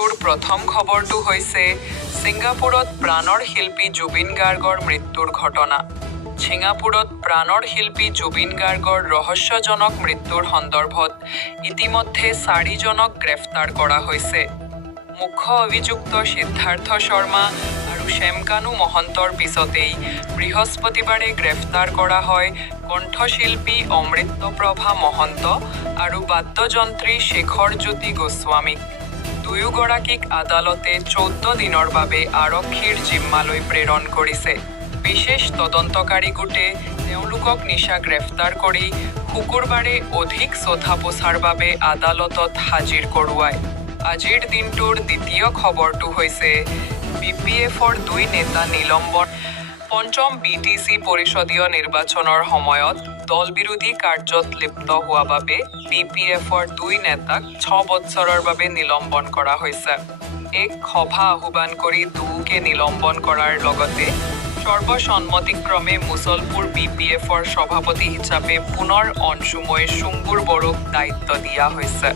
দিনটোৰ প্ৰথম খবৰটো হৈছে ছিংগাপুৰত প্ৰাণৰ শিল্পী জুবিন গাৰ্গৰ মৃত্যুৰ ঘটনা। ছিংগাপুৰত প্ৰাণৰ শিল্পী জুবিন গাৰ্গৰ ৰহস্যজনক মৃত্যুৰ সন্দৰ্ভত ইতিমধ্যে 4জনক গ্ৰেপ্তাৰ কৰা হৈছে। মুখ্য অভিযুক্ত সিদ্ধাৰ্থ শৰ্মা আৰু শ্যামকানু মহন্তৰ পিছতেই বৃহস্পতিবাৰে গ্ৰেপ্তাৰ কৰা হয় কণ্ঠশিল্পী অমৃতপ্ৰভা মহন্ত আৰু বাদ্যযন্ত্ৰী শেখৰজ্যোতি গোস্বামীক। দুয়োগৰাকীক আদালতে 14 দিনৰ বাবে আৰক্ষীৰ জিম্মালৈ প্ৰেৰণ কৰিছে। বিশেষ তদন্তকাৰী গোটে তেওঁলোকক নিশা গ্ৰেপ্তাৰ কৰি শুকুৰবাৰে অধিক সোধা-পোছাৰ বাবে আদালতত হাজিৰ কৰোৱায়। আজিৰ দিনটোৰ দ্বিতীয় খবৰটো হৈছে BPFৰ 2 নেতা নিলম্বন। পঞ্চম BTC পৰিষদীয় নিৰ্বাচনৰ সময়ত দলবিৰোধী কাৰ্যত লিপ্ত হোৱা বাবে BPFৰ 2 নেতাক 6 বছৰৰ বাবে নিলম্বন কৰা হৈছে। এক সভা আহ্বান কৰি দুয়োকে নিলম্বন কৰাৰ লগতে সৰ্বসন্মতিক্ৰমে মুছলপুৰ BPFৰ সভাপতি হিচাপে পুনৰ অঞ্চুমৈ চুংগুৰ বড়োক দায়িত্ব দিয়া হৈছে।